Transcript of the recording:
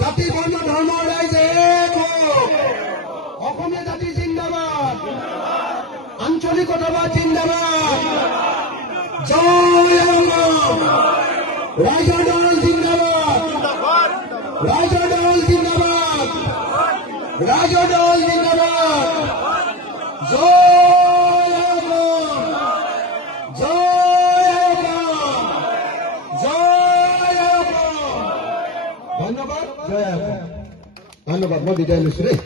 জাতি বৰ্ণ ধৰ্ম ৰাইজে অসমীয়া জাতি জিন্দাবাদ, আঞ্চলিকতাবাদ জিন্দাবাদ, জয় অসম, ৰাইজৰ দল জিন্দাবাদ, ৰাইজৰ দল জিন্দাবাদ, ৰাইজৰ দল জিন্দাবাদ, জয় অসম, জয় অসম, জয় অসম। ধন্যবাদ, জয় অসম। ধন্যবাদ, মই বিদায় লৈছো দেই।